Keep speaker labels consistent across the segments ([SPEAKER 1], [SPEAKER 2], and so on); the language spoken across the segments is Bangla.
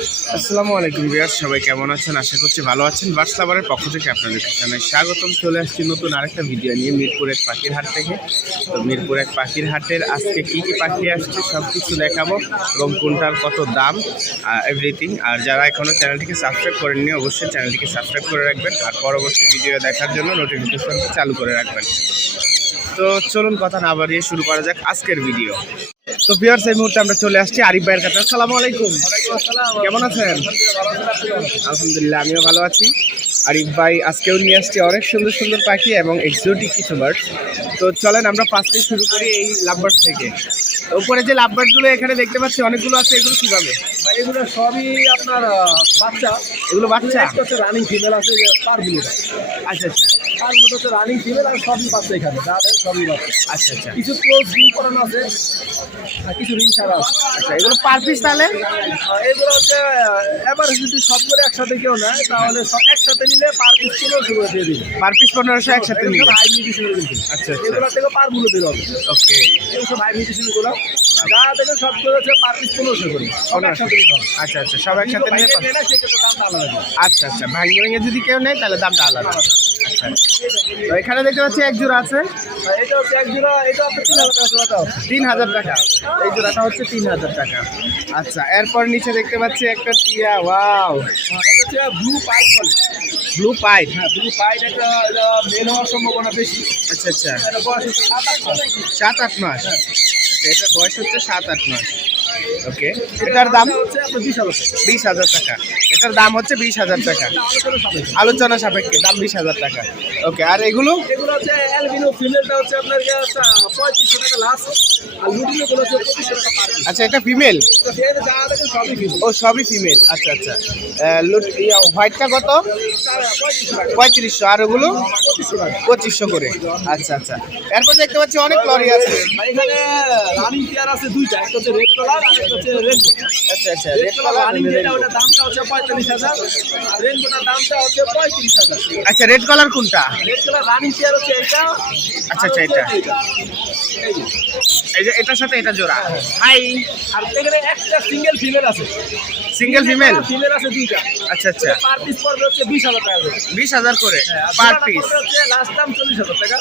[SPEAKER 1] আসসালামু আলাইকুম বিয়ার সবাই কেমন আছেন? আশা করছি ভালো আছেন। বার্সলাবারের পক্ষ থেকে আপনাদেরকে জানাই স্বাগতম। চলে আসছি নতুন আরেকটা ভিডিও নিয়ে মিরপুর এক পাখির হাট থেকে। তো মিরপুর এক পাখির হাটের আজকে কি কি পাখি আসছে সব কিছু দেখাবো এবং কোনটার কত দাম এভরিথিং আর যারা এখনও চ্যানেলটিকে সাবস্ক্রাইব করেননি, অবশ্যই চ্যানেলটিকে সাবস্ক্রাইব করে রাখবেন। আর পরবর্তী ভিডিও দেখার জন্য নোটিফিকেশন চালু করে রাখবেন। তো চলুন, কথা না বাড়িয়ে শুরু করা যাক আজকের ভিডিও তো বিয়ার্স এই মুহূর্তে আমরা চলে আসছি আরিফ ভাইয়ের কাছে। আসসালামু আলাইকুম। কেমন আছেন? আলহামদুলিল্লাহ আমিও ভালো আছি। আরিফ ভাই আজকেও নিয়ে আসছি অনেক সুন্দর সুন্দর পাখি এবং এক্সোটিক কিছু বার্ড তো চলেন আমরা ফার্স্টে শুরু করি এই লাভবার্ড থেকে। ওপরে যে লাভবার্ডগুলো এখানে দেখতে পাচ্ছি অনেকগুলো আছে এগুলো কীভাবে?
[SPEAKER 2] এগুলো সবই আপনার বাচ্চা।
[SPEAKER 1] এগুলো বাচ্চা?
[SPEAKER 2] একটা হচ্ছে রানিং ফিমেল আছে পারগুলো
[SPEAKER 1] আচ্ছা আচ্ছা।
[SPEAKER 2] পারগুলো হচ্ছে রানিং ফিমেল আর সবই বাচ্চা এখানে দেয় সবই বাচ্চা।
[SPEAKER 1] আচ্ছা আচ্ছা।
[SPEAKER 2] কিছু ক্লোজ রিং করানো আছে আর কিছু রিং ছাড়া আছে।
[SPEAKER 1] আচ্ছা এগুলো পার পিস তাহলে?
[SPEAKER 2] এগুলো হচ্ছে এবার যদি সবগুলো একসাথে কেউ নেয় তাহলে সব একসাথে নিলে পার পিস পনেরোশো করে দিয়ে দিই
[SPEAKER 1] পার পিস পনেরোশো একসাথে নিয়ে
[SPEAKER 2] হাই মিউটিশনের কিন্তু
[SPEAKER 1] আচ্ছা আচ্ছা।
[SPEAKER 2] এগুলো থেকে বের হবে।
[SPEAKER 1] ওকে
[SPEAKER 2] এগুলো সব হাই মিউটিশনগুলো যা থেকে সবগুলো হচ্ছে পার পিস পনেরোশো করে।
[SPEAKER 1] আচ্ছা আচ্ছা সব একসাথে নিয়ে। আচ্ছা আচ্ছা ভাঙে ভেঙে যদি কেউ নেয় তাহলে দামটা আলাদা। এখানে দেখতে পাচ্ছি এক জোড়া আছে।
[SPEAKER 2] তিন হাজার টাকা।
[SPEAKER 1] এই জোড়াটা হচ্ছে তিন হাজার টাকা। আচ্ছা এরপর নিচে দেখতে পাচ্ছি একটা টিয়া, ওয়াও।
[SPEAKER 2] ব্লু পাইপ বলে
[SPEAKER 1] পাইপ
[SPEAKER 2] হ্যাঁ ব্লু পাইপ এটা মেল হওয়ার সম্ভাবনা বেশি
[SPEAKER 1] আচ্ছা আচ্ছা।
[SPEAKER 2] সাত আট মাস।
[SPEAKER 1] সাত আট মাস বয়স হচ্ছে সাত আট মাস। ওকে। এটার দাম?
[SPEAKER 2] বিশ হাজার টাকা।
[SPEAKER 1] এটার দাম হচ্ছে বিশ হাজার টাকা।
[SPEAKER 2] আলোচনা সাপেক্ষে
[SPEAKER 1] দাম বিশ হাজার টাকা। ওকে, আর এগুলো?
[SPEAKER 2] এগুলো হচ্ছে অ্যালবিনো ফিমেলটা হচ্ছে আপনার পঁয়ত্রিশশো টাকা লাস্ট আর লুটিনো গুলো হচ্ছে পঁচিশশো টাকা
[SPEAKER 1] আচ্ছা এটা ফিমেল ও সবই ফিমেল আচ্ছা আচ্ছা। হোয়াইটটা কত?
[SPEAKER 2] পঁয়ত্রিশশো
[SPEAKER 1] আর ওগুলো?
[SPEAKER 2] পঁচিশশো
[SPEAKER 1] করে। আচ্ছা আচ্ছা। এরপর দেখতে পাচ্ছি অনেক লরি আছে।
[SPEAKER 2] এখানে রানিং পেয়ার আছে দুইটা। একটা হচ্ছে রেড কালার আর একটা হচ্ছে রেড
[SPEAKER 1] আচ্ছা আচ্ছা
[SPEAKER 2] রেড কালার রানিং যেটা দামটা হচ্ছে পঁয়তাল্লিশ হাজার। আর রেনবোটার দামটা হচ্ছে পঁয়ত্রিশ হাজার।
[SPEAKER 1] আচ্ছা রেড কালার কোনটা?
[SPEAKER 2] রেড কালার রানিং চেয়ার হচ্ছে এটা?
[SPEAKER 1] আচ্ছা, আচ্ছা, এটা।
[SPEAKER 2] এই যে।
[SPEAKER 1] এটার সাথে এটা জোড়া। হাই।
[SPEAKER 2] আর এখানে একটা সিঙ্গেল ফিমেল আছে।
[SPEAKER 1] সিঙ্গেল ফিমেল
[SPEAKER 2] ফিমেল আছে দুইটা।
[SPEAKER 1] আচ্ছা আচ্ছা।
[SPEAKER 2] পার পিস পড়বে হচ্ছে বিশ হাজার টাকা করে।
[SPEAKER 1] বিশ হাজার করে
[SPEAKER 2] হ্যাঁ,
[SPEAKER 1] পার পিস
[SPEAKER 2] লাস্ট দাম চল্লিশ হাজার টাকা।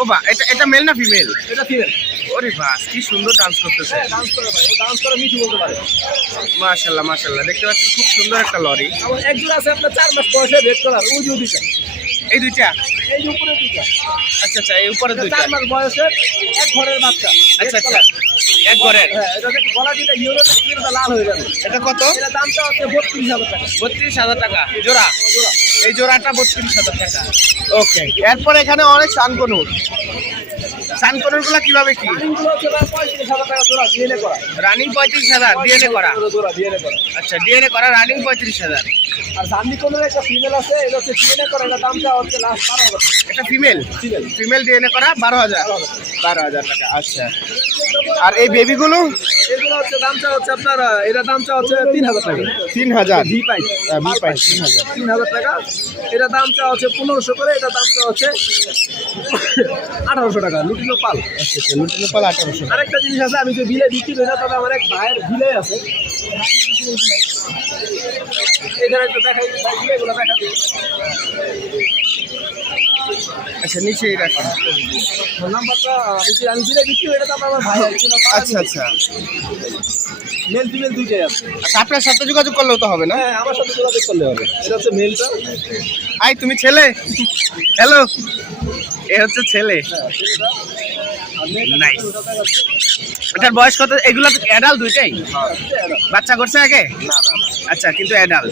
[SPEAKER 1] ও বা এটা এটা মেল না ফিমেল
[SPEAKER 2] এটা ফিমেল
[SPEAKER 1] ওরে বাস কি সুন্দর ডান্স করতেছে।
[SPEAKER 2] হ্যাঁ ডান্স করে ভাই ও ডান্স করে মিঠু বলতে পারে।
[SPEAKER 1] মাশাল্লাহ মাশাল্লাহ। দেখতে পাচ্ছি খুব সুন্দর একটা লরি।
[SPEAKER 2] আমার একজন আছে আপনার চার মাস বয়সে রেড কালার ওই যে দুইটা
[SPEAKER 1] এই দুইটা?
[SPEAKER 2] এই উপরে দুইটা।
[SPEAKER 1] আচ্ছা আচ্ছা এই উপরে দুইটা।
[SPEAKER 2] চার মাস বয়সের এক ঘরের বাচ্চা।
[SPEAKER 1] আচ্ছা আচ্ছা এক ঘরের?
[SPEAKER 2] হ্যাঁ এটা গলা যেটা লাল হয়ে যাবে।
[SPEAKER 1] এটা কত?
[SPEAKER 2] এটা দামটা হচ্ছে বত্রিশ হাজার টাকা।
[SPEAKER 1] বত্রিশ হাজার টাকা। জোড়া? এই জোড়াটা বত্রিশ হাজার টাকা। ওকে এরপর এখানে অনেক সানকনুর সানকনুরগুলা কীভাবে কি? রানিং পঁয়ত্রিশ হাজার ডিএনএ করা। আচ্ছা ডিএনএ করা রানিং পঁয়ত্রিশ হাজার।
[SPEAKER 2] আর জান্ডি কোনের একটা ফিমেল আছে এটা হচ্ছে ডিএনএ করা এটা দামটা হচ্ছে লাস্ট বারো হাজার। টাকা
[SPEAKER 1] এটা ফিমেল
[SPEAKER 2] ফিমেল
[SPEAKER 1] ফিমেল ডিএনএ করা বারো হাজার। বারো হাজার টাকা আচ্ছা। আর এই বেবিগুলো
[SPEAKER 2] এগুলো হচ্ছে দামটা হচ্ছে আপনার এটা দামটা হচ্ছে তিন হাজার টাকা।
[SPEAKER 1] তিন হাজার?
[SPEAKER 2] ভি পাইপ
[SPEAKER 1] ভি পাইপ তিন হাজার।
[SPEAKER 2] তিন হাজার টাকা। এটা দামটা হচ্ছে পনেরোশো করে এটা দামটা হচ্ছে আঠারোশো টাকা লুটিনো পাল।
[SPEAKER 1] আচ্ছা আচ্ছা লুটিনো পাল আঠারোশো।
[SPEAKER 2] আরেকটা জিনিস আছে আমি যে বিলে বিক্রি করি না তবে আমার এক ভাইয়ের বিলে আছে। এখানে একটু দেখাই বিলেগুলো দেখা
[SPEAKER 1] আচ্ছা নিচেই রাখেন
[SPEAKER 2] ফোন নাম্বারটা আমি বিক্রি করি না আমার ভাই
[SPEAKER 1] আচ্ছা আচ্ছা।
[SPEAKER 2] মেল ফিমেল দুইটাই আছে।
[SPEAKER 1] আচ্ছা আপনার সাথে যোগাযোগ করলেও তো হবে না?
[SPEAKER 2] হ্যাঁ আমার সাথে যোগাযোগ করলে হবে। এটা হচ্ছে মেলটা
[SPEAKER 1] আই তুমি ছেলে? হ্যালো এ হচ্ছে ছেলে।
[SPEAKER 2] হ্যাঁ
[SPEAKER 1] এটার বয়স কত? এগুলো অ্যাডাল দুইটাই?
[SPEAKER 2] হ্যাঁ,
[SPEAKER 1] বাচ্চা করছে আগে? আচ্ছা কিন্তু অ্যাডাল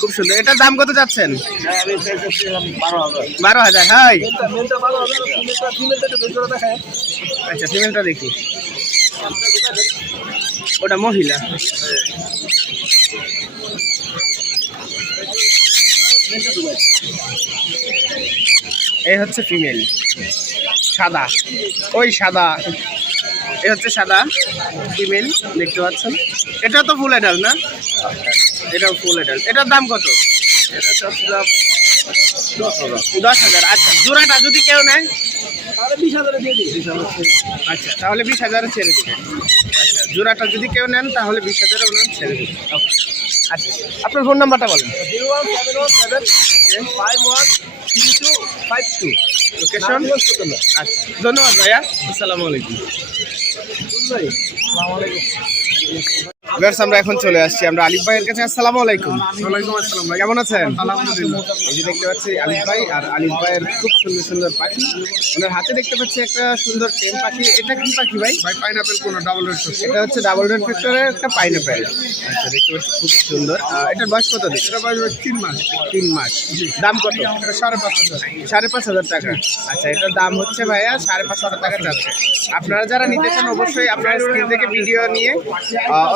[SPEAKER 1] খুব সুন্দর। এটার দাম কত যাচ্ছেন
[SPEAKER 2] হ্যাঁ বারো হাজার।
[SPEAKER 1] হাই। আচ্ছা ফিমেলটা দেখি। ওটা মহিলা। এই হচ্ছে ফিমেল। সাদা। ওই সাদা। এই হচ্ছে সাদা। ফিমেল দেখতে পাচ্ছেন। এটা তো ফুল অ্যাডাল না? এটাও ফুল অ্যাডাল এটার দাম কত?
[SPEAKER 2] এটা চাচ্ছিলাম দশ হাজার।
[SPEAKER 1] আচ্ছা। জোড়াটা যদি কেউ নেয়? আচ্ছা তাহলে বিশ হাজারে ছেড়ে দেবেন আচ্ছা জোড়াটা যদি কেউ নেন তাহলে বিশ হাজারে ওনার ছেড়ে দেবেন আচ্ছা আপনার ফোন নাম্বারটা বলেন।
[SPEAKER 3] Zero one seven one seven five one three two five two.
[SPEAKER 1] Location আচ্ছা ধন্যবাদ ভাইয়া। আসসালামু আলাইকুম। ভিউয়ার্স আমরা এখন চলে আসছি। আমরা আলিফ ভাইয়ের কাছে। আসসালামু আলাইকুম।
[SPEAKER 3] ওয়ালাইকুম আসসালাম ভাই।
[SPEAKER 1] কেমন আছেন? এই যে দেখতে পাচ্ছি আলিফ ভাই আর আলিফ ভাইয়ের খুব সুন্দর সুন্দর পাখি। ওনার হাতে দেখতে পাচ্ছি একটা সুন্দর টেম পাখি। এটা কি পাখি ভাই?
[SPEAKER 3] ভাই পাইনাপেল কোন ডাবল রেড
[SPEAKER 1] এটা হচ্ছে ডাবল রেড ফ্যাক্টরের একটা পাইনাপেল আচ্ছা দেখতে পাচ্ছি খুবই সুন্দর। এটার বয়স কত দিন?
[SPEAKER 3] এটা ভাই তিন মাস।
[SPEAKER 1] তিন মাস। দাম কত?
[SPEAKER 3] এটা সাড়ে পাঁচ হাজার।
[SPEAKER 1] সাড়ে পাঁচ হাজার টাকা। আচ্ছা এটার দাম হচ্ছে ভাইয়া সাড়ে পাঁচ হাজার টাকা যাচ্ছে। আপনারা যারা নিতে চান অবশ্যই আপনারা স্ক্রিন থেকে ভিডিও নিয়ে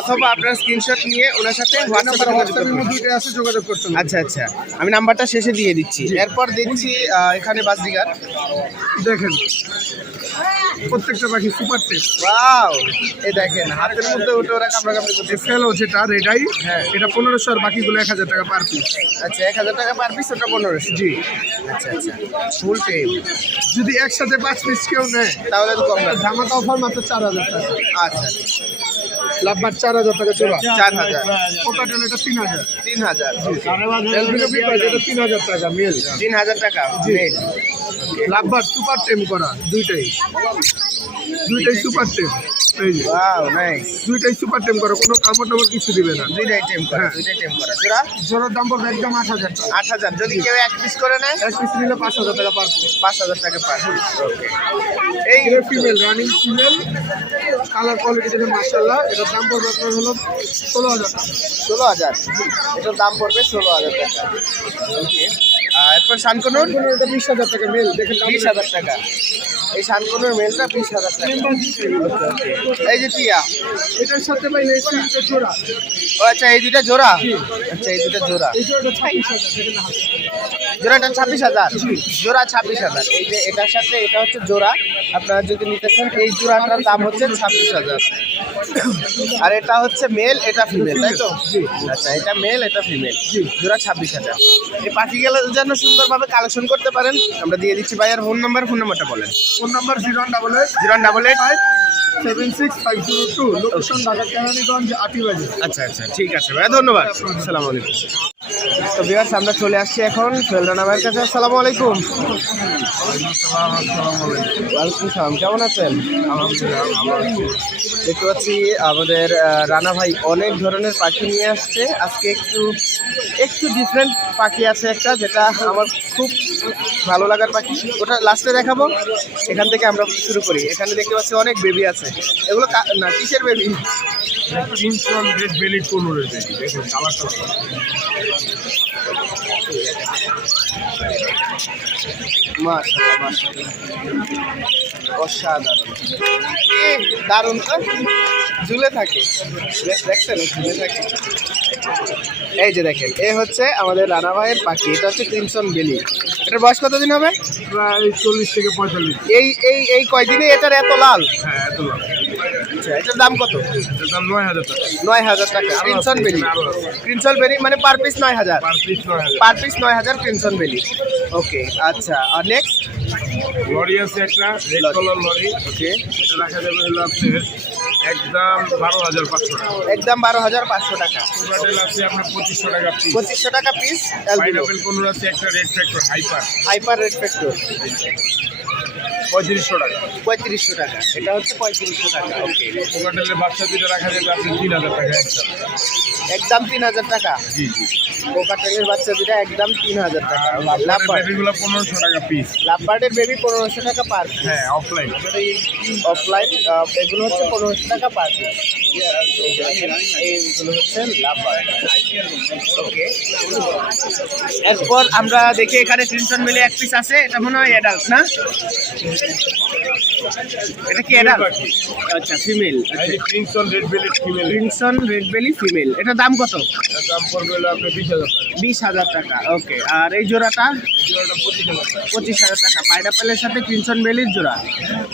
[SPEAKER 1] অথবা আপনার স্ক্রিনশট নিয়ে ওনার সাথে যোগাযোগ
[SPEAKER 3] করতে
[SPEAKER 1] আচ্ছা আচ্ছা। আমি নাম্বারটা শেষে দিয়ে দিচ্ছি। এরপর দেখছি এখানে বাসদিগার
[SPEAKER 3] দেখেন। প্রত্যেকটা পাখি সুপার টেপ
[SPEAKER 1] ওয়াও এই দেখেন হাতের মধ্যে উঠে ওরা কামড়া কামড়ি করতে
[SPEAKER 3] ফেলো যেটা রেডাই
[SPEAKER 1] হ্যাঁ।
[SPEAKER 3] এটা পনেরোশো আর বাকিগুলো এক হাজার টাকা পার পিস
[SPEAKER 1] আচ্ছা এক হাজার টাকা পার পিস ওটা পনেরোশো।
[SPEAKER 3] জি।
[SPEAKER 1] আচ্ছা আচ্ছা ফুল পেম
[SPEAKER 3] যদি একসাথে পাঁচ পিস কেউ নেয়
[SPEAKER 1] তাহলে তো কম
[SPEAKER 3] ধামাকা অফার মাত্র চার হাজার টাকা।
[SPEAKER 1] আচ্ছা
[SPEAKER 3] লাভবার চার হাজার টাকা জোড়া
[SPEAKER 1] চার হাজার।
[SPEAKER 3] এটা তিন হাজার।
[SPEAKER 1] তিন হাজার
[SPEAKER 3] তিন হাজার টাকা মেল।
[SPEAKER 1] তিন হাজার টাকা মেল।
[SPEAKER 3] লাভবার সুপার টেম করা দুইটাই। দুইটাই সুপার টেম এই যে। দুইটাই সুপার টেম করা কোনো কামড় টামড় কিছু দিবে না।
[SPEAKER 1] দুইটাই টেম করা
[SPEAKER 3] হ্যাঁ।
[SPEAKER 1] দুইটাই টেম করা। জোড়া?
[SPEAKER 3] জোড়ার দাম পড়বে একদম আট হাজার
[SPEAKER 1] আট হাজার। যদি কেউ এক পিস করে নেয়?
[SPEAKER 3] এক পিস নিলে পাঁচ হাজার টাকা পার
[SPEAKER 1] পাঁচ হাজার টাকা পার ওকে এই
[SPEAKER 3] female running female colour quality দেখেন মার্শাল্লাহ এটার দাম পড়বে আপনার হলো ষোলো হাজার টাকা।
[SPEAKER 1] ষোলো হাজার। এটার দাম পড়বে ষোলো হাজার টাকা। ওকে এরপর শানকনুর?
[SPEAKER 3] কোনো এটা বিশ হাজার টাকা মেল দেখেন
[SPEAKER 1] বিশ হাজার টাকা। এই শানকনুর মেলটা বিশ হাজার টাকা। এই যে টিয়া।
[SPEAKER 3] এটার সাথে ভাই জোড়া।
[SPEAKER 1] আচ্ছা এই দুইটা জোড়া? আচ্ছা এই দুইটা জোড়া।
[SPEAKER 3] জোড়াটা ছাব্বিশ হাজার দেখেন
[SPEAKER 1] ছাব্বিশ হাজার? জোড়া ছাব্বিশ হাজার। এই যে এটার সাথে এটা হচ্ছে জোড়া। আপনারা যদি নিতে চান এই জোড়াটার দাম হচ্ছে ছাব্বিশ হাজার। আর এটা হচ্ছে মেল এটা ফিমেল তাই তো? আচ্ছা এটা মেল এটা ফিমেল জোড়া ছাব্বিশ হাজার। এই পাখিগুলো যেন সুন্দরভাবে কালেকশন করতে পারেন আমরা দিয়ে দিচ্ছি ভাইয়ার ফোন নাম্বার ফোন নাম্বারটা বলেন।
[SPEAKER 3] Phone number zero double eight
[SPEAKER 1] zero double eight
[SPEAKER 3] five seven six five zero two location Dhaka Keraniganj আটিবাজি
[SPEAKER 1] আচ্ছা আচ্ছা ঠিক আছে ভাইয়া ধন্যবাদ। আসসালামু আলাইকুম। তো বিয়ার্স আমরা চলে আসছি এখন সোহেল রানা ভাইয়ের কাছে। আসসালামু আলাইকুম। ওয়ালাইকুম সালাম। কেমন আছেন? দেখতে পাচ্ছি আমাদের রানা ভাই অনেক ধরনের পাখি নিয়ে আসছে। আজকে একটু একটু ডিফারেন্ট পাখি আছে একটা, যেটা আমার খুব ভালো লাগার পাখি। ওটা লাস্টে দেখাবো। এখান থেকে আমরা শুরু করি। এখানে দেখতে পাচ্ছি অনেক বেবি আছে। এগুলো না, কিসের বেবি
[SPEAKER 3] তিনশন রেড বেলি কোন রয়েছে দেখুন কালারটা
[SPEAKER 1] মাশাআল্লাহ মাশাআল্লাহ। অসাধারণ। দারুণ। তো ঝুলে থাকে। দেখছেন? ঝুলে থাকে। এই যে দেখেন এ হচ্ছে আমাদের রানা ভাইয়ের পাখি। এটা হচ্ছে ক্রিমসন বেলি। এটার বয়স কতদিন হবে?
[SPEAKER 3] প্রায় চল্লিশ থেকে পঁয়তাল্লিশ
[SPEAKER 1] এই এই এই কয়দিনে? এটার এত লাল?
[SPEAKER 3] হ্যাঁ এত লাভ
[SPEAKER 1] আচ্ছা এটার দাম কত?
[SPEAKER 3] এটার দাম নয় হাজার টাকা।
[SPEAKER 1] নয় হাজার টাকা। ক্রিমসন বেলি ক্রিমসন বেলি মানে পার পিস নয় হাজার।
[SPEAKER 3] পার পিস নয় হাজার।
[SPEAKER 1] ক্রিমসন বেলি ওকে আচ্ছা আর নেক্সট
[SPEAKER 3] লরি আছে একটা রেড কালার লরি।
[SPEAKER 1] ওকে
[SPEAKER 3] এটা রাখা যাবে হলো আপনার একদম বারো হাজার পাঁচশো টাকা।
[SPEAKER 1] একদম বারো হাজার পাঁচশো টাকা।
[SPEAKER 3] কোকাটেল আছে আপনার পঁচিশশো টাকা পিস
[SPEAKER 1] পঁচিশশো টাকা পিস
[SPEAKER 3] পাইনাপেল কোনোর আছে একটা red factor hyper
[SPEAKER 1] hyper red factor
[SPEAKER 3] পঁয়ত্রিশশো টাকা।
[SPEAKER 1] পঁয়ত্রিশশো টাকা। এটা হচ্ছে পঁয়ত্রিশশো টাকা ওকে
[SPEAKER 3] কোকাটেলের বাচ্চা দুটো রাখা যাবে আপনি তিন হাজার টাকা
[SPEAKER 1] একদম তিন হাজার টাকা?
[SPEAKER 3] জি জি।
[SPEAKER 1] কোকাটেলের বাচ্চা দুটা একদম তিন হাজার টাকা। লাভবার্ড
[SPEAKER 3] বেবিগুলো পনেরোশো টাকা পিস
[SPEAKER 1] লাভবার্ডের বেবি পনেরোশো টাকা পার
[SPEAKER 3] হ্যাঁ অফলাইন
[SPEAKER 1] অফলাইন এগুলো হচ্ছে পনেরোশো টাকা পার পিস এরপর আমরা দেখি এখানে ক্রিমসন মিলে এক পিস আছে এটা মনে হয় অ্যাডাল্ট না? এটা কি অ্যাডাল্ট আচ্ছা female
[SPEAKER 3] crimson red belly female
[SPEAKER 1] crimson red belly female এটা দাম কত?
[SPEAKER 3] দাম পড়বে হলো আপনার বিশ হাজার টাকা।
[SPEAKER 1] বিশ হাজার টাকা ওকে আর এই জোড়াটা?
[SPEAKER 3] জোড়াটা পঁচিশ হাজার টাকা।
[SPEAKER 1] পঁচিশ হাজার টাকা। পাইনাপেলের সাথে ক্রিমসন বেলির জোড়া?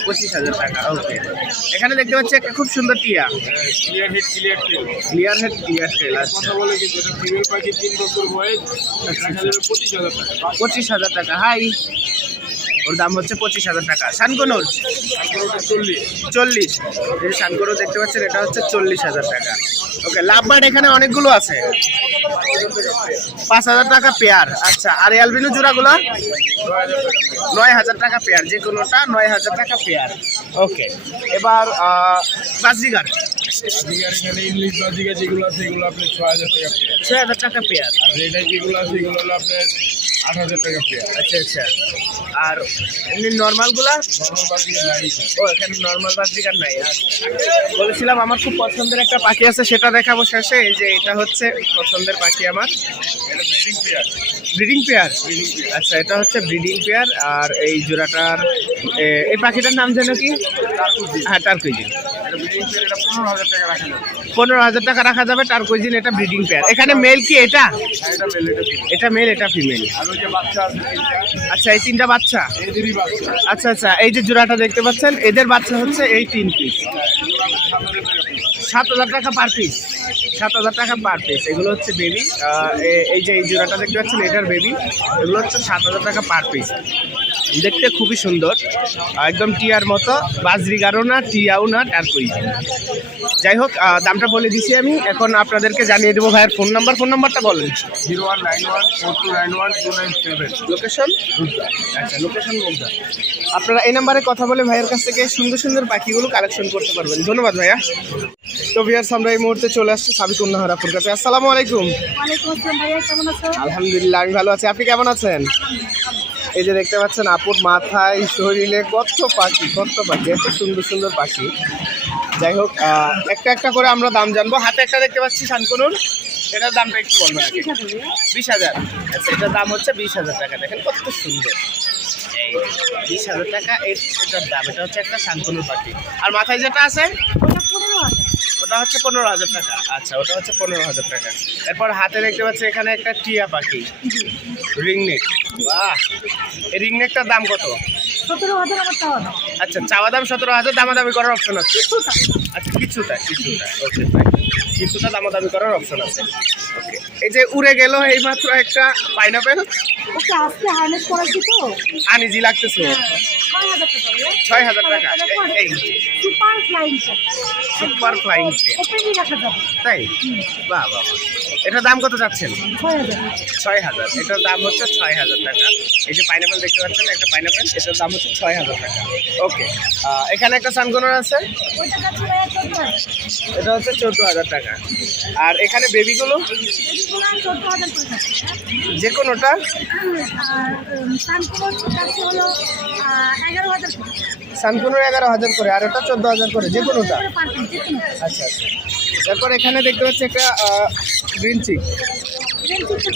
[SPEAKER 1] পঁচিশ হাজার টাকা ওকে এখানে দেখতে পাচ্ছি একটা খুব সুন্দর টিয়া।
[SPEAKER 3] Clear head clear tail
[SPEAKER 1] clear head clear tail আচ্ছা।
[SPEAKER 3] কথা বলে কিন্তু এটা ফিমেল পাখি তিন বছর বয়স পঁচিশ হাজার টাকা।
[SPEAKER 1] পঁচিশ হাজার টাকা হাই। ওর দাম হচ্ছে পঁচিশ হাজার টাকা। শানকনুর?
[SPEAKER 2] চল্লিশ।
[SPEAKER 1] চল্লিশ। এই যে শানকনুর দেখতে পাচ্ছেন এটা হচ্ছে চল্লিশ হাজার টাকা। ওকে লাভবার্ড এখানে অনেকগুলো আছে। পাঁচ হাজার টাকা পেয়ার। আচ্ছা আর অ্যালবিনো জোড়াগুলো? নয় হাজার টাকা পেয়ার যে কোনোটা নয় হাজার টাকা পেয়ার। ওকে এবার বাসরিগার
[SPEAKER 2] ইংলিশ বাজিকা যেগুলো আছে এগুলো আপনার ছয় হাজার টাকা পেয়ার।
[SPEAKER 1] ছয় হাজার টাকা পেয়ার
[SPEAKER 2] আর রেডাই যেগুলো আছে এগুলো হলো আপনার আট হাজার টাকা পেয়ার।
[SPEAKER 1] আচ্ছা আচ্ছা। আর এমনি নর্মালগুলা ও এখানে নর্মাল নাই। আচ্ছা। বলেছিলাম আমার খুব পছন্দের একটা পাখি আছে সেটা দেখাবো শেষে। এই যে এটা হচ্ছে পছন্দের পাখি আমার।
[SPEAKER 2] ব্রিডিং পেয়ার
[SPEAKER 1] ব্রিডিং পেয়ার আচ্ছা এটা হচ্ছে ব্রিডিং পেয়ার আর এই জোড়াটার এই পাখিটার নাম যেন কি? হ্যাঁ টার্কুইজিন
[SPEAKER 2] পনেরো হাজার টাকা রাখা যাবে।
[SPEAKER 1] টার্কুইজিন এটা ব্রিডিং পেয়ার এখানে মেল কি এটা?
[SPEAKER 2] এটা মেল এটা
[SPEAKER 1] ফিমেল আচ্ছা এই তিনটা বাচ্চা? আচ্ছা আচ্ছা এই যে জোড়াটা দেখতে পাচ্ছেন, এদের বাচ্চা হচ্ছে এই তিন পিস সাত হাজার টাকা পার পিস সাত হাজার টাকা পার পিস এগুলো হচ্ছে বেবি এই যে এই জোড়াটা দেখতে পাচ্ছেন, এটার বেবি এগুলো হচ্ছে সাত হাজার টাকা পার পিস দেখতে খুবই সুন্দর। একদম টিয়ার মতো বাজরি গারো না টিয়াও না টারকুই যাই হোক দামটা বলে দিছি আমি। এখন আপনাদেরকে জানিয়ে দেবো ভাইয়ের ফোন নাম্বার। ফোন নাম্বারটা বলেন।
[SPEAKER 2] Zero one nine one four two nine one two nine seven.
[SPEAKER 1] Location আচ্ছা লোকেশন মুগদা আপনারা এই নাম্বারে কথা বলে ভাইয়ের কাছ থেকে সুন্দর সুন্দর পাখিগুলো কালেকশন করতে পারবেন। ধন্যবাদ ভাইয়া। তো ভিয়ার্স আমরা এই মুহূর্তে চলে আসছি সাবিক উন্নাহরাপুর কাছে। আসসালামু আলাইকুম।
[SPEAKER 4] ওয়ালাইকুম আসসালাম ভাইয়া কেমন আছো
[SPEAKER 1] আলহামদুলিল্লাহ আমি ভালো আছি। আপনি কেমন আছেন? এই যে দেখতে পাচ্ছেন আপুর মাথায় শরীরে কত পাখি কত পাখি, এত সুন্দর সুন্দর পাখি। যাই হোক একটা একটা করে আমরা দাম জানব। হাতে একটা দেখতে পাচ্ছি শানকুনুর। এটার দামটা একটু বলবেন বিশ হাজার। আচ্ছা এটার দাম হচ্ছে বিশ হাজার টাকা। দেখেন কত সুন্দর। এই বিশ হাজার টাকা এটার দাম। এটা হচ্ছে একটা শান্তনুর পাখি। আর মাথায় যেটা আছে?
[SPEAKER 4] ওটা
[SPEAKER 1] হচ্ছে পনেরো হাজার টাকা। আচ্ছা ওটা হচ্ছে পনেরো হাজার টাকা। এরপর হাতে দেখতে পাচ্ছি এখানে একটা টিয়া পাখি। রিংনেক বাহ। রিংনেকটার দাম কত?
[SPEAKER 4] সতেরো হাজার আমার চাওয়া দাও
[SPEAKER 1] আচ্ছা চাওয়া দাম সতেরো হাজার দামাদামি করার অপশন আছে? আচ্ছা কিছুটা কিছুটা। ওকে কিছুটা দামাদামি করার অপশন আছে। ওকে এই যে উড়ে গেল এইমাত্র একটা পাইনাপেল
[SPEAKER 4] ওকে আজকে হার্নেস করাচ্ছি তো।
[SPEAKER 1] আনিজি লাগতেছে।
[SPEAKER 4] ছয় হাজার টাকা
[SPEAKER 1] এই
[SPEAKER 4] সুপার ফ্লাইং
[SPEAKER 1] ফ্লাইং তাই? বাহ। এটার দাম কত যাচ্ছেন?
[SPEAKER 4] ছয় হাজার।
[SPEAKER 1] এটার দাম হচ্ছে ছয় হাজার টাকা। এই যে পাইনাপেল দেখতে পাচ্ছেন একটা পাইনাপেল এটার দাম হচ্ছে ছয় হাজার টাকা। ওকে এখানে একটা সানগোনার আছে। এটা হচ্ছে চোদ্দ হাজার টাকা। আর এখানে বেবিগুলো যে কোনোটা সানকুনোর এগারো হাজার করে, আর ওটা চোদ্দ হাজার করে যে কোনোটা আচ্ছা আচ্ছা। তারপর এখানে দেখতে পাচ্ছি একটা গ্রিন চিক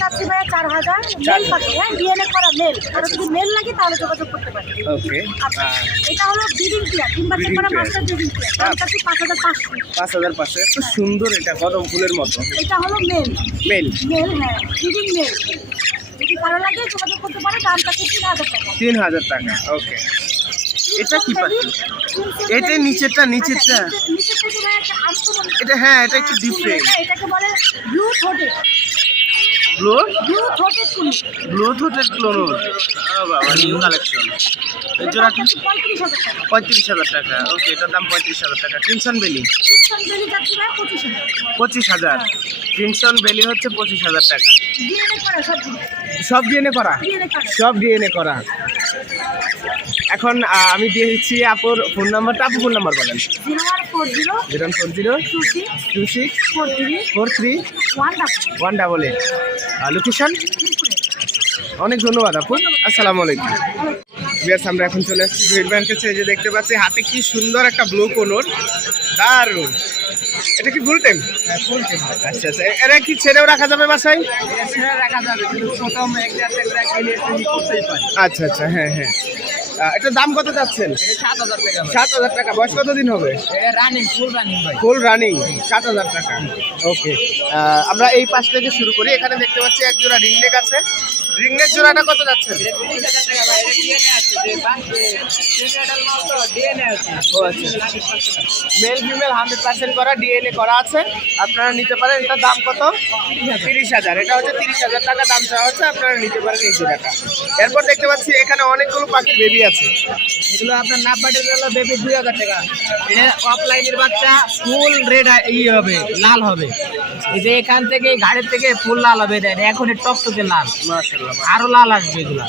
[SPEAKER 4] যাচ্ছে ভাইয়া চার হাজার।
[SPEAKER 1] চার
[SPEAKER 4] মেল পাখি হ্যাঁ ডিএনএ করা মেল আর যদি মেল লাগে তাহলে যোগাযোগ করতে পারে।
[SPEAKER 1] ওকে
[SPEAKER 4] আচ্ছা এটা হলো ব্রিডিং বাচ্চা
[SPEAKER 1] Breeding
[SPEAKER 4] করা মাস্টার ব্রিডিং দাম কাছে পাঁচ হাজার পাঁচশো।
[SPEAKER 1] পাঁচ হাজার পাঁচশো এত সুন্দর এটা কদম ফুলের মতো।
[SPEAKER 4] এটা হলো মেল
[SPEAKER 1] মেল
[SPEAKER 4] মেল হ্যাঁ ব্রিডিং মেল যদি ভালো লাগে যোগাযোগ করতে পারে দাম কাছে তিন হাজার টাকা।
[SPEAKER 1] তিন হাজার টাকা ওকে এটা কি পাখি? এটা নিচেরটা নিচেরটা।
[SPEAKER 4] আনকমন
[SPEAKER 1] এটা হ্যাঁ এটা একটু ডিফারেন্ট
[SPEAKER 4] এটাকে বলে blue throated
[SPEAKER 1] blue
[SPEAKER 4] blue
[SPEAKER 1] blue বাবা নিউ কালেকশন
[SPEAKER 4] পঁয়ত্রিশ হাজার টাকা।
[SPEAKER 1] পঁয়ত্রিশ হাজার টাকা। ওকে এটার দাম পঁয়ত্রিশ হাজার টাকা। ক্রিমসন বেলি
[SPEAKER 4] পঁচিশ হাজার।
[SPEAKER 1] ক্রিমসন বেলি হচ্ছে পঁচিশ হাজার টাকা।
[SPEAKER 4] সব
[SPEAKER 1] ডিএনএ করা? সব ডিএনএ করা। এখন আমি দিয়ে দিচ্ছি আপুর ফোন নাম্বারটা আপু ফোন নাম্বার বলেন।
[SPEAKER 4] Zero one four zero
[SPEAKER 1] zero four zero
[SPEAKER 4] two six
[SPEAKER 1] two six
[SPEAKER 4] four three
[SPEAKER 1] four three
[SPEAKER 4] one double
[SPEAKER 1] one double eight location অনেক ধন্যবাদ আপু। আসসালামু আলাইকুম। বিয়াস আমরা এখন চলে আসছি জহির ব্যাংক কাছে যে দেখতে পাচ্ছি হাতে কি সুন্দর একটা ব্লু কোনোর দারুণ এটা কি ফুল টাইম আচ্ছা আচ্ছা। এরা কি ছেড়েও রাখা যাবে বাসায়?
[SPEAKER 2] রাখা যাবে কিন্তু ছোট এক দেড় টাকা কিনে তুমি করতেই পারি।
[SPEAKER 1] আচ্ছা আচ্ছা। হ্যাঁ হ্যাঁ। এটার দাম কত চাচ্ছেন?
[SPEAKER 5] সাত হাজার টাকা।
[SPEAKER 1] বয়স কতদিন হবে?
[SPEAKER 5] ফুল রানিং
[SPEAKER 1] সাত হাজার টাকা। ওকে আমরা এই পাশ থেকে শুরু করি। এখানে দেখতে পাচ্ছি এক জোড়া রিংনেক আছে। রিংনেক জোড়াটা কত যাচ্ছে
[SPEAKER 5] মেল
[SPEAKER 1] ফিমেল হান্ড্রেড পার্সেন্ট করা ডিএনএ করা আছে। আপনারা নিতে পারেন। এটার দাম কত? তিরিশ হাজার। এটা হচ্ছে তিরিশ হাজার টাকা দাম চাওয়া হচ্ছে। আপনারা নিতে পারেন এই জোড়াটা। এরপর দেখতে পাচ্ছি এখানে অনেকগুলো পাখির বেবি আছে।
[SPEAKER 5] এগুলো আপনার নাব্বাটের হলো বেবি দুই হাজার টাকা। এটা অফলাইনের বাচ্চা ফুল রেড ই হবে লাল হবে। এই যে এখান থেকে ঘাড়ের থেকে ফুল লাল হবে এটা এখন টকটকে লাল।
[SPEAKER 1] মাশাআল্লাহ
[SPEAKER 5] আরও লাল আসবে এগুলো।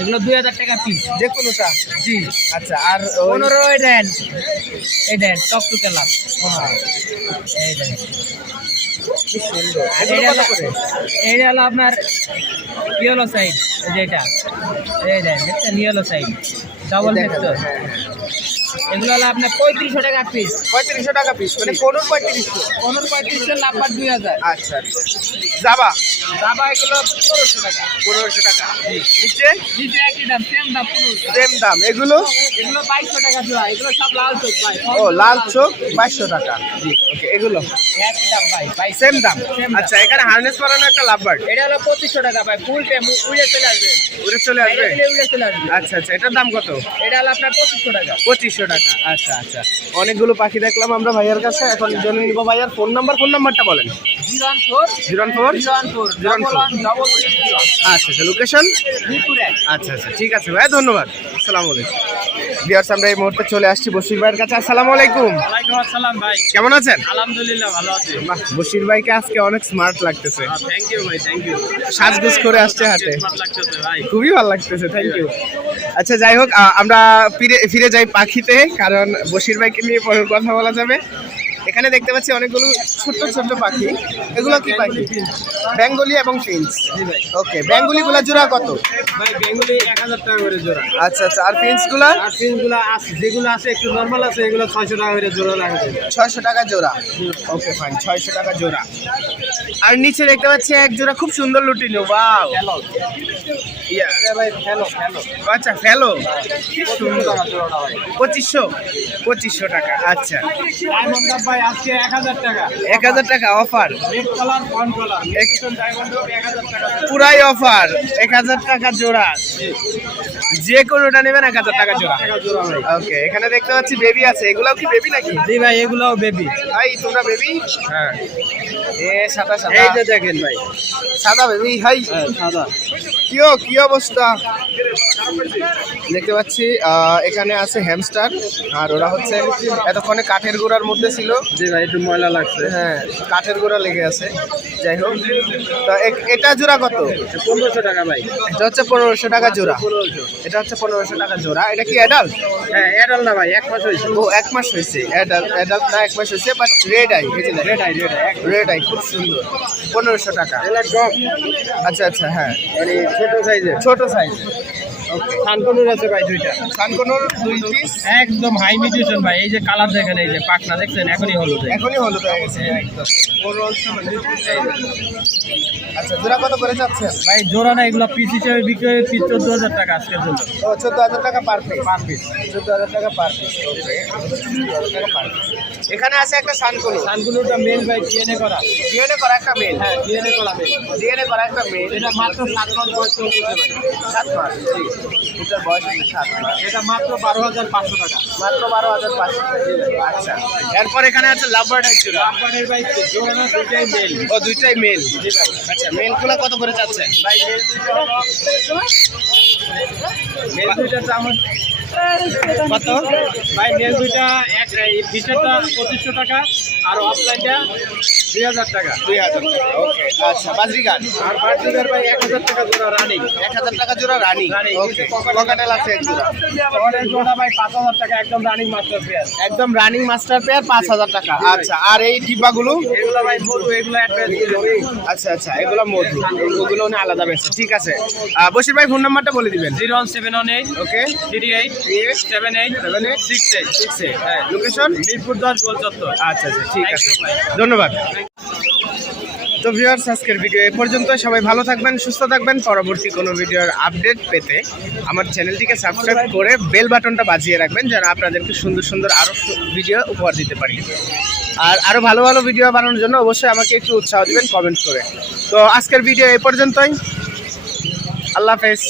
[SPEAKER 5] এগুলো দুই হাজার টাকা পিস
[SPEAKER 1] যে কোনোটা
[SPEAKER 5] জি।
[SPEAKER 1] আচ্ছা আর
[SPEAKER 5] পনেরো দেন। এই দেন টকটকে লাল। এই দেন। এটা হলো আপনার ইয়েলো সাইড যেটা এই দেন দেখছেন ইয়েলো সাইড ডবল ভেক্টর
[SPEAKER 1] যায়, হ্যাঁ, হ্যাঁ।
[SPEAKER 5] এগুলো হলো আপনার পঁয়ত্রিশশো টাকা পিস
[SPEAKER 1] পঁয়ত্রিশশো টাকা পিস মানে পনেরো পঁয়ত্রিশশো
[SPEAKER 5] পনেরো পঁয়ত্রিশশো লাভবার দুই হাজার।
[SPEAKER 1] আচ্ছা আচ্ছা। যাবা।
[SPEAKER 5] দাবা এগুলো পনেরোশো টাকা।
[SPEAKER 1] পনেরোশো টাকা। নিচে?
[SPEAKER 5] নিচে একই দাম সেম দাম পনেরোশো
[SPEAKER 1] সেম দাম। এগুলো?
[SPEAKER 5] এগুলো বাইশশো টাকা জোড়া এগুলো সব লাল চোখ ভাই।
[SPEAKER 1] ও লাল চোখ বাইশশো টাকা। ওকে এগুলো?
[SPEAKER 5] একই দাম ভাই বাইশ
[SPEAKER 1] সেম দাম। আচ্ছা এখানে হার্নেস একটা লাভ বার্ড
[SPEAKER 5] এটা হলো পঁচিশশো টাকা ভাই ফুল টাইম উড়ে চলে আসবে।
[SPEAKER 1] উড়ে চলে আসবে?
[SPEAKER 5] উড়ে চলে আসবে।
[SPEAKER 1] আচ্ছা আচ্ছা এটার দাম কত?
[SPEAKER 5] এটা হলো আপনার পঁচিশশো টাকা।
[SPEAKER 1] পঁচিশশো টাকা। আচ্ছা আচ্ছা। অনেকগুলো পাখি দেখলাম আমরা ভাইয়ার কাছে। এখন জেনে নিবো ভাইয়ার ফোন নাম্বার। ফোন নাম্বারটা বলেন।
[SPEAKER 5] Zero one four
[SPEAKER 1] zero four
[SPEAKER 5] zero one four
[SPEAKER 1] আচ্ছা আচ্ছা লোকেশন আচ্ছা আচ্ছা ঠিক আছে ভাই ধন্যবাদ। আসসালামু আলাইকুম। বিয়ার্স আমরা এই মুহূর্তে চলে আসছি বশির ভাইয়ের কাছে। আসসালামু আলাইকুম।
[SPEAKER 5] আসসালাম ভাই।
[SPEAKER 1] কেমন আছেন?
[SPEAKER 5] আলহামদুলিল্লাহ ভালো আছি।
[SPEAKER 1] বশির ভাইকে আজকে অনেক স্মার্ট লাগতেছে।
[SPEAKER 5] থ্যাংক ইউ ভাই থ্যাংক ইউ
[SPEAKER 1] সাজগোজ করে আসছে হাতে খুবই ভালো লাগতেছে থ্যাংক ইউ আচ্ছা যাই হোক আমরা ফিরে ফিরে যাই পাখিতে কারণ বশির ভাইকে নিয়ে পরে কথা বলা যাবে। এখানে দেখতে পাচ্ছি অনেকগুলো ছোট্ট ছোট্ট পাখি। এগুলো কি পাখি? বেঙ্গলি এবং ফিন্স ওকে বেঙ্গলি গুলা জোড়া কত?
[SPEAKER 5] ভাই বেঙ্গলি এক হাজার টাকা করে জোড়া।
[SPEAKER 1] আচ্ছা আচ্ছা আর ফিন্সগুলা?
[SPEAKER 5] আর পিসগুলো আছে যেগুলো আছে একটু নর্মাল আছে এগুলো ছয়শো টাকা করে জোড়া লাগে।
[SPEAKER 1] ছয়শো টাকা জোড়া। ওকে ফাইন ছয়শো টাকা জোড়া। আর নিচে দেখতে পাচ্ছি এক জোড়া খুব সুন্দর লুটিনো বাও ইয়া আচ্ছা ফেলো। পঁচিশশো? পঁচিশশো টাকা আচ্ছা।
[SPEAKER 5] ভাই এক হাজার টাকা
[SPEAKER 1] অফার পুরাই অফার এক হাজার টাকা জোড়া। যে কোনোটা নেবেন এক হাজার টাকা জোড়া।
[SPEAKER 5] ভাই
[SPEAKER 1] ওকে এখানে দেখতে পাচ্ছি বেবি আছে। এগুলাও কি বেবি নাকি?
[SPEAKER 5] জি ভাই এগুলোও বেবি
[SPEAKER 1] ভাই তোমরা বেবি
[SPEAKER 5] হ্যাঁ।
[SPEAKER 1] এ সাদা সাদা।
[SPEAKER 5] এই যে দেখেন ভাই।
[SPEAKER 1] সাদা বেবি হাই।
[SPEAKER 5] হ্যাঁ সাদা।
[SPEAKER 1] কিও কি অবস্থা? দেখতে পাচ্ছি এখানে আছে হ্যামস্টার আর ওরা হচ্ছে এতক্ষণে কাঠের গোড়ার মধ্যে ছিল।
[SPEAKER 5] জি ভাই একটু ময়লা লাগছে।
[SPEAKER 1] হ্যাঁ কাঠের গোড়া লেগে আছে। যাই হোক তো এটা জোড়া কত?
[SPEAKER 5] পনেরোশো টাকা ভাই।
[SPEAKER 1] এটা হচ্ছে পনেরোশো টাকা জোড়া। এটা হচ্ছে পনেরোশো টাকা জোড়া। এটা কি অ্যাডাল্ট
[SPEAKER 5] হ্যাঁ এডাল না ভাই এক মাস হয়েছে।
[SPEAKER 1] ও এক মাস হয়েছে। অ্যাডাল্ট অ্যাডাল্ট না এক মাস হয়েছে but red eye
[SPEAKER 5] red eye red eye
[SPEAKER 1] red eye খুব সুন্দর। পনেরোশো টাকা। আচ্ছা আচ্ছা হ্যাঁ।
[SPEAKER 5] মানে ছোট সাইজের?
[SPEAKER 1] ছোট সাইজ।
[SPEAKER 5] সানকনুর আছে ভাই দুইটা।
[SPEAKER 1] সানকোনোর দুই পিস
[SPEAKER 5] একদম হাই মিউটেশন ভাই এই যে কালার দেখেন এই যে পাকনা দেখছেন এখনই হলুদ।
[SPEAKER 1] এখনই হলুদ হয়ে গেছে একদম। আচ্ছা জোড়া কত করে যাচ্ছেন
[SPEAKER 5] ভাই জোড়া না এগুলো পিস হিসেবে বিক্রি হয় পিস চোদ্দ হাজার টাকা আজকের জন্য।
[SPEAKER 1] ও চোদ্দ হাজার টাকা পার পিস পার পিস চোদ্দ হাজার টাকা পার পিস এখানে আছে একটা সানকোনো
[SPEAKER 5] সানকুনুরটা মেল ভাই ডিএনএ করা।
[SPEAKER 1] ডিএনএ করা একটা মেল
[SPEAKER 5] হ্যাঁ ডিএনএ করা মেল
[SPEAKER 1] ডিএনএ করা একটা মেল
[SPEAKER 5] এটা মাত্র সাত মাস বয়স চলতেছে ভাই
[SPEAKER 1] সাত মাস জি। এটার বয়স হচ্ছে সাত মাস।
[SPEAKER 5] এটা মাত্র বারো হাজার পাঁচশো টাকা।
[SPEAKER 1] মাত্র বারো হাজার পাঁচশো আচ্ছা। এরপর এখানে আছে লাভবার্ড এক জোড়া
[SPEAKER 5] আপনাদের ভাই জোড়া না দুইটাই মেল
[SPEAKER 1] ও দুইটাই মেল আচ্ছা মেলগুলো কত করে চাচ্ছেন
[SPEAKER 5] ভাই মেল দুইটা হলো মেল দুইটার দাম
[SPEAKER 1] কত?
[SPEAKER 5] ভাই মেল দুইটা এক ফিচারটা পঁচিশশো টাকা আর অফলাইনটা দুই হাজার টাকা।
[SPEAKER 1] দুই হাজার টাকা ওকে আচ্ছা
[SPEAKER 5] আর ভাই এক হাজার টাকা জোড়া রানিং
[SPEAKER 1] এক হাজার টাকা জোড়া রানি
[SPEAKER 5] রানি।
[SPEAKER 1] ওকে ককাটেল আছে এক জোড়া?
[SPEAKER 5] অনেক জোড়া ভাই পাঁচ হাজার টাকা একদম রানিং মাস্টার পেয়ার
[SPEAKER 1] একদম রানিং মাস্টার পেয়ার পাঁচ হাজার টাকা আচ্ছা আর এই ডিব্বাগুলো?
[SPEAKER 5] এগুলো ভাই বলব এগুলো
[SPEAKER 1] আচ্ছা আচ্ছা এগুলো মধু ওগুলো আলাদা বেছে ঠিক আছে। বশির ভাই ফোন নাম্বারটা বলে দিবেন।
[SPEAKER 5] Zero one seven one eight
[SPEAKER 1] okay
[SPEAKER 5] three eight seven eight
[SPEAKER 1] seven eight
[SPEAKER 5] six eight
[SPEAKER 1] six eight হ্যাঁ লোকেশন
[SPEAKER 5] মিরপুর দশ গোল চত্বর।
[SPEAKER 1] আচ্ছা আচ্ছা ঠিক আছে। ধন্যবাদ। তো ভিউয়ার্স আজকের ভিডিও এ পর্যন্ত সবাই ভালো থাকবেন সুস্থ থাকবেন। পরবর্তী কোনো ভিডিওর আপডেট পেতে আমার চ্যানেলটিকে সাবস্ক্রাইব করে বেল বাটনটা বাজিয়ে রাখবেন যেন আপনাদেরকে সুন্দর সুন্দর আরও ভিডিও উপহার দিতে পারি। আর আরও ভালো ভালো ভিডিও বানানোর জন্য অবশ্যই আমাকে একটু উৎসাহ দিবেন কমেন্ট করে। তো আজকের ভিডিও এ পর্যন্তই। আল্লাহ হাফেজ।